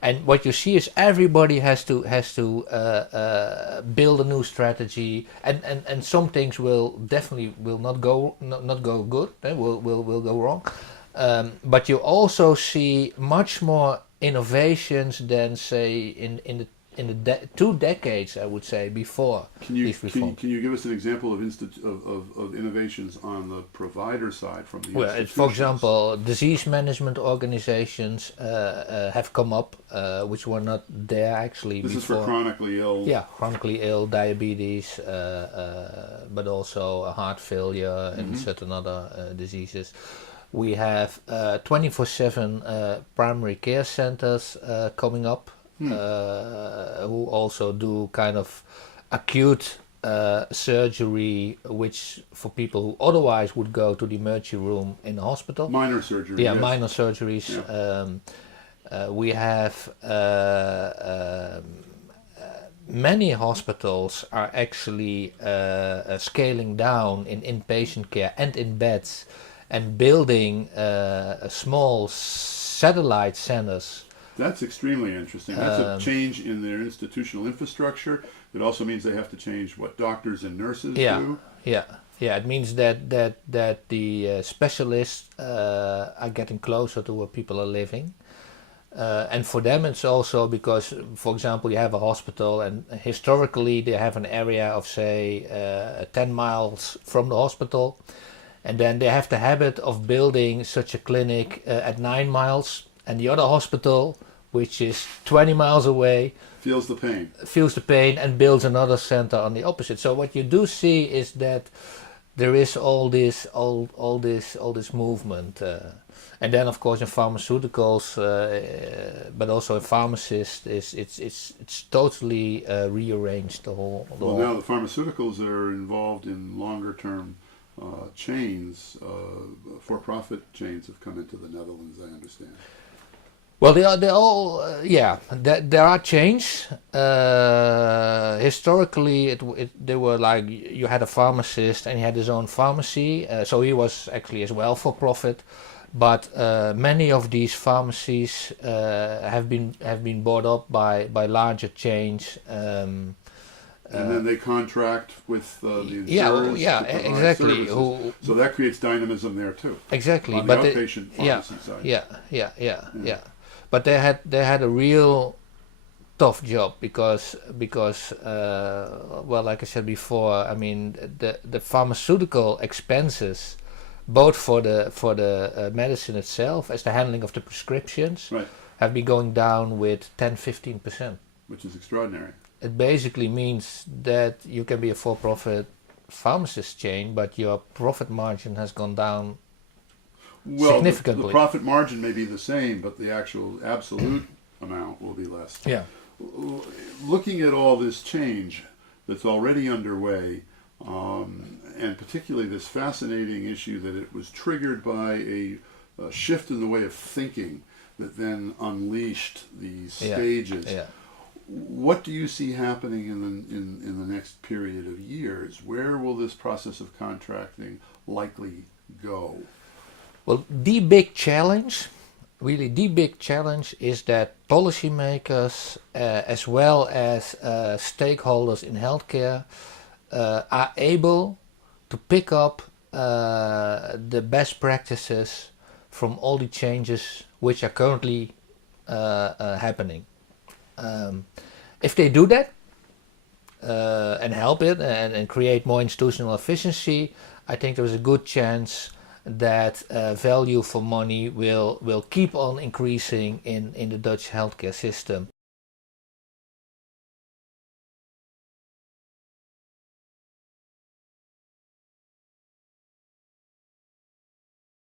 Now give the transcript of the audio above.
And what you see is everybody has to build a new strategy, and some things will not go good, will go wrong. But you also see much more innovations than say in the 2 decades, I would say, before these reforms. Can you give us an example of of innovations on the provider side from the Well, for institutions? example, disease management organizations have come up, which were not there actually This is for before. chronically ill. Yeah, chronically ill, diabetes, but also heart failure and certain other diseases. We have 24/7 primary care centers coming up, who also do kind of acute surgery, which for people who otherwise would go to the emergency room in the hospital. Minor surgery. Yeah, Yes. minor surgeries. Yeah. We have many hospitals are actually scaling down in inpatient care and in beds, and building small satellite centers. That's extremely interesting. That's a change in their institutional infrastructure. It also means they have to change what doctors and nurses Yeah, do. yeah, yeah. It means that the specialists are getting closer to where people are living. And for them, it's also because, for example, you have a hospital, and historically they have an area of, say, 10 miles from the hospital, and then they have the habit of building such a clinic at 9 miles, and the other hospital, which is 20 miles away, Feels the pain. feels the pain and builds another center on the opposite. So what you do see is that there is all this movement, and then of course in pharmaceuticals, but also in pharmacists, it's totally rearranged the whole. Well, now the pharmaceuticals are involved in longer term chains. For-profit chains have come into the Netherlands, I understand. Well, they all yeah. There are chains. Historically, they were like you had a pharmacist and he had his own pharmacy, so he was actually as well for profit. But many of these pharmacies have been bought up by larger chains. And then they contract with the insurers yeah, to provide exactly. services. So that creates dynamism there too. Exactly, On the but outpatient yeah, pharmacy side. yeah. But they had a real tough job because well, like I said before, I mean the pharmaceutical expenses, both for the medicine itself as the handling of the prescriptions, Right. have been going down with 10-15%. Which is extraordinary. It basically means that you can be a for-profit pharmacist chain, but your profit margin has gone down Well, significantly. the profit margin may be the same, but the actual absolute amount will be less. Yeah. Looking at all this change that's already underway, and particularly this fascinating issue that it was triggered by a shift in the way of thinking that then unleashed these stages. Yeah. What do you see happening in the next period of years? Where will this process of contracting likely go? Well, the big challenge is that policymakers, as well as stakeholders in healthcare, are able to pick up the best practices from all the changes which are currently happening. If they do that and help it and create more institutional efficiency, I think there is a good chance that value for money will keep on increasing in the Dutch healthcare system.